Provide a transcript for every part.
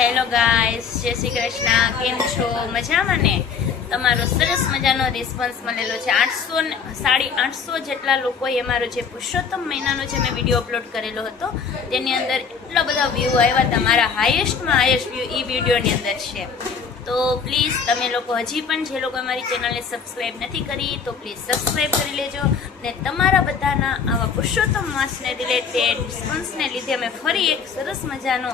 Hello guys, જય શ્રી કૃષ્ણ. કેમ છો? મજામાં ને? તમારો સરસ મજાનો રિસ્પોન્સ મળેલો છે. 800 જેટલા લોકોએ મારો જે પુરુષોત્તમ મહિનાનો જે મેં વિડીયો અપલોડ કરેલો હતો તેની અંદર એટલા બધા વ્યૂ આવ્યા. તમારા હાઈએસ્ટમાં હાઈએસ્ટ વ્યૂ એ વિડીયોની અંદર છે. તો પ્લીઝ તમે લોકો હજી પણ જે લોકો મારી ચેનલને સબસ્ક્રાઈબ નથી કરી તો પ્લીઝ સબસ્ક્રાઈબ કરી લેજો. ને તમારા બધાના આવા પુરુષોત્તમ માસને રિલેટેડ રિસ્પોન્સને લીધે અમે ફરી એક સરસ મજાનો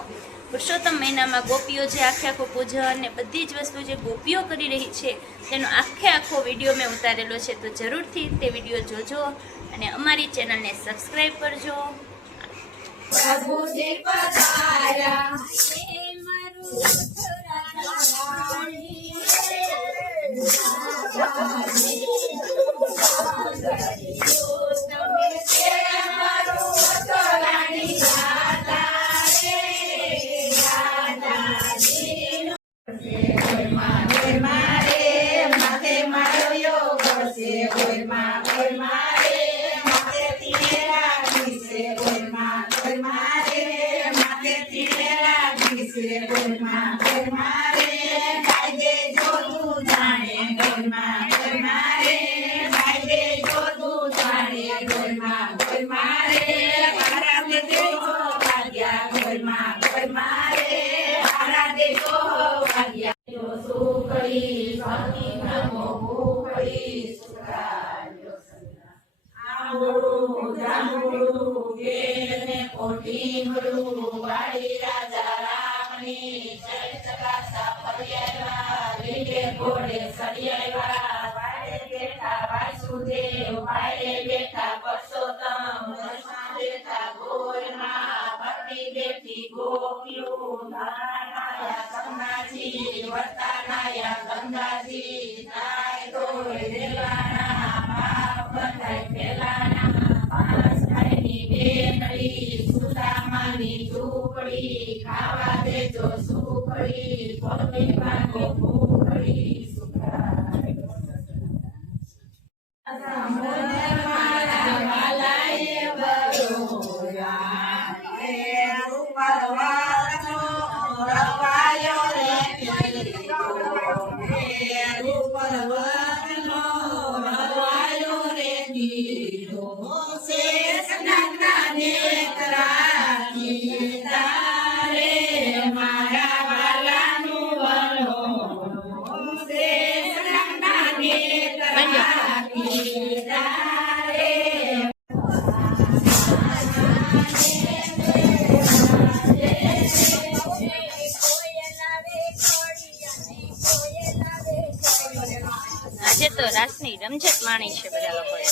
પુરુષોત્તમ મહિનામાં ગોપીઓ જે આખો પૂજન અને બધી જ વસ્તુ જે ગોપીઓ કરી રહી છે તેનો આખો વિડીયો મેં ઉતારેલો છે. તો જરૂરથી તે વિડીયો જોજો અને અમારી ચેનલને સબસ્ક્રાઈબ કરજો. આજે તો રાસની રમઝટ માણી છે બધા લોકોએ.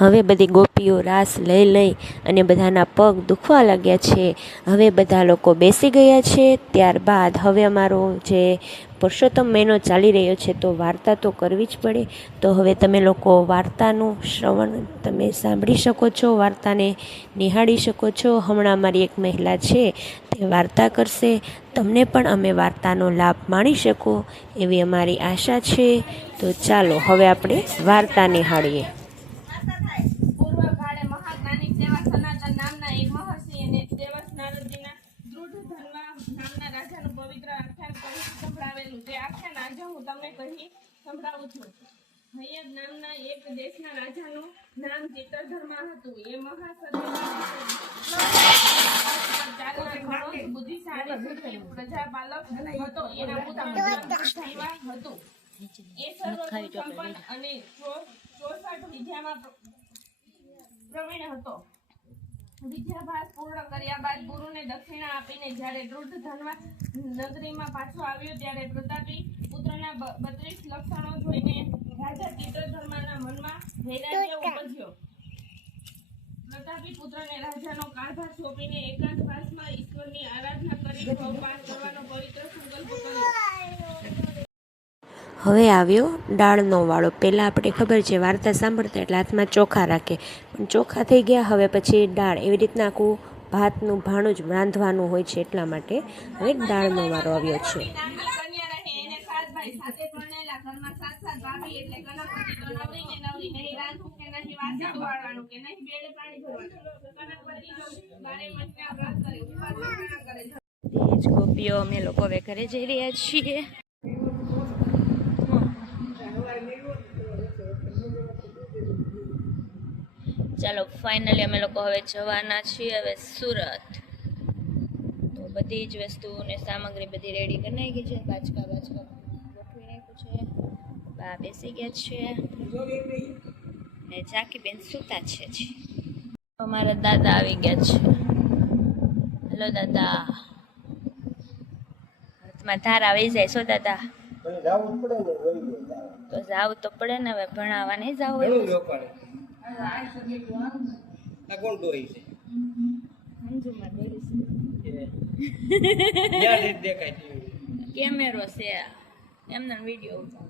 હવે બધી ગોપીઓ રાસ લઈ લઈ અને બધાના પગ દુખવા લાગ્યા છે. હવે બધા લોકો બેસી ગયા છે. ત્યારબાદ હવે અમારો જે પુરુષોત્તમ મહિનો ચાલી રહ્યો છે તો વાર્તા તો કરવી જ પડે. તો હવે તમે લોકો વાર્તાનું શ્રવણ તમે સાંભળી શકો છો, વાર્તાને નિહાળી શકો છો. હમણાં અમારી એક મહિલા છે તે વાર્તા કરશે. તમને પણ અમે વાર્તાનો લાભ માણી શકો એવી અમારી આશા છે. તો ચાલો હવે આપણે વાર્તા નિહાળીએ. હૈયદ નામના એક દેશના રાજાનું નામ ચિત્રધર્મા હતું. એ મહાસત્ય બુદ્ધિશાળી પ્રજાપાલક હતો. એના પુત્ર હતું. એ સર્વ સંપન્ન અને 64 વિદ્યામાં પ્રવીણ હતો. વિદ્યાભ્યાસ પૂર્ણ કર્યા બાદ ગુરુને દક્ષિણા આપીને જ્યારે દૃઢધર્મા નગરીમાં પાછો આવ્યો ત્યારે પ્રતાપી પુત્રના 32 લક્ષણો જોઈને રાજા ચિત્રધર્માના મનમાં વૈરાગ્ય ઉપજ્યો. પ્રતાપી પુત્રને રાજાનો કારભાર સોંપીને એકાંતવાસમાં ઈશ્વરની આરાધના કરી ભવ પાર કરવાનો પવિત્ર સંકલ્પ કર્યો. હવે આવ્યો દાળનો વાળો. પહેલાં આપણે ખબર છે વાર્તા સાંભળતા એટલે હાથમાં ચોખા રાખે, પણ ચોખા થઈ ગયા હવે પછી દાળ. એવી રીતના આખું ભાતનું ભાણું જ રાંધવાનું હોય છે, એટલા માટે હવે દાળનો વારો આવ્યો છે. જ ગોપીઓ અમે લોકો હવે ઘરે જઈ રહ્યા છીએ. ચાલો ફાઇનલી અમે લોકો હવે જવાના છીએ હવે સુરત. તો બધી જ વસ્તુને સામગ્રી બધી રેડી કરી નાખી છે. બાચકા ગોઠવી નાખ્યું છે. બા બેસી ગયા છે ને ઝાંકીબેન સૂતા છે. અમારા દાદા આવી ગયા છે. હેલો દાદા. હાથમાં ધાર આવી જાય. શું દાદા? તો જાવું તો પડે ને. હવે ભણાવવા નહીં જાવું. કેમેરો છે. એમનો વિડીયો ઉતાર.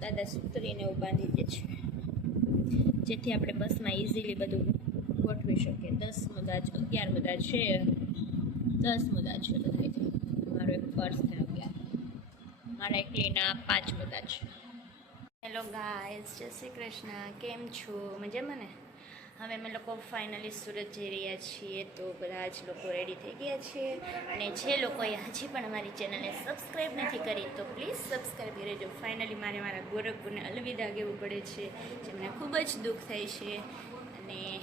દાદા સૂતરીને એવું બાંધી દે છે જેથી આપણે બસમાં ઇઝીલી બધું ગોઠવી શકીએ. 10 મુદ્દા 11 મુદ્દા છે, 10 મુદ્દા છે તો થઈ જાય. મારું એક પર્સ થાય 11, મારા એકલીના 5 મુદ્દા છે. હેલો ગાઈઝ, જય શ્રી કૃષ્ણ. કેમ છો? મજામાં ને? હવે અમે લોકો ફાઇનલી સુરત જઈ રહ્યા છીએ, તો બધા જ લોકો રેડી થઈ ગયા છે. અને જે લોકોએ હજી પણ અમારી ચેનલને સબસ્ક્રાઈબ નથી કરી તો પ્લીઝ સબસ્ક્રાઈબ કરી દેજો. ફાઇનલી મારા ગોરખપુરને અલવિદા કહેવું પડે છે, જે મને ખૂબ જ દુઃખ થાય છે. અને